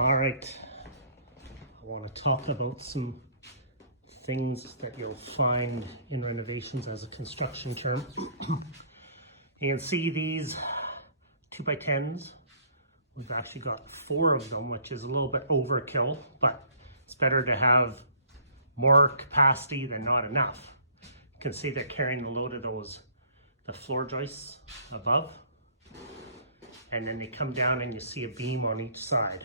All right, I want to talk about some things that you'll find in renovations as a construction term. You can see these 2x10s. We've actually got 4 of them, which is a little bit overkill, but it's better to have more capacity than not enough. You can see they're carrying the load of the floor joists above, and then they come down and you see a beam on each side.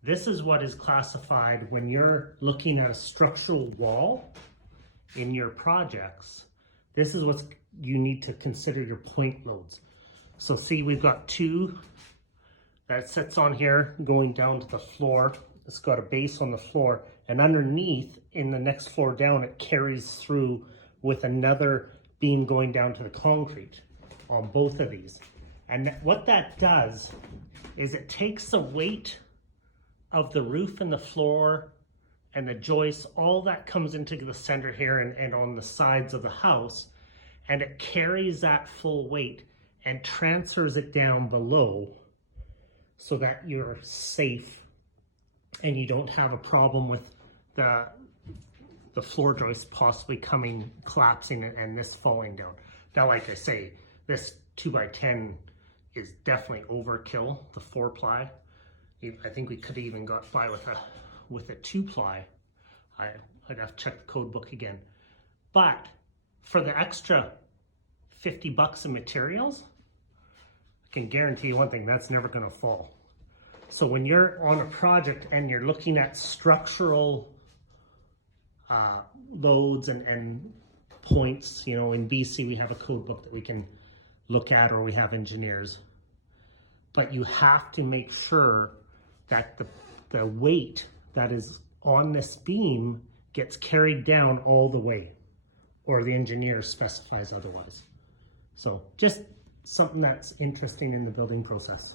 This is what is classified when you're looking at a structural wall in your projects. This is what you need to consider your point loads. So see, we've got 2 that sits on here going down to the floor. It's got a base on the floor, and underneath in the next floor down, it carries through with another beam going down to the concrete on both of these. And what that does is it takes the weight of the roof and the floor and the joists, all that comes into the center here and on the sides of the house, and it carries that full weight and transfers it down below so that you're safe and you don't have a problem with the floor joist possibly collapsing and this falling down. Now, like I say, this 2x10 is definitely overkill, the 4-ply. I think we could have even got by with a 2-ply. I'd have to check the code book again. But for the extra $50 in materials, I can guarantee you one thing, that's never gonna fall. So when you're on a project and you're looking at structural loads and points, you know, in BC we have a code book that we can look at, or we have engineers. But you have to make sure that the weight that is on this beam gets carried down all the way, or the engineer specifies otherwise. So just something that's interesting in the building process.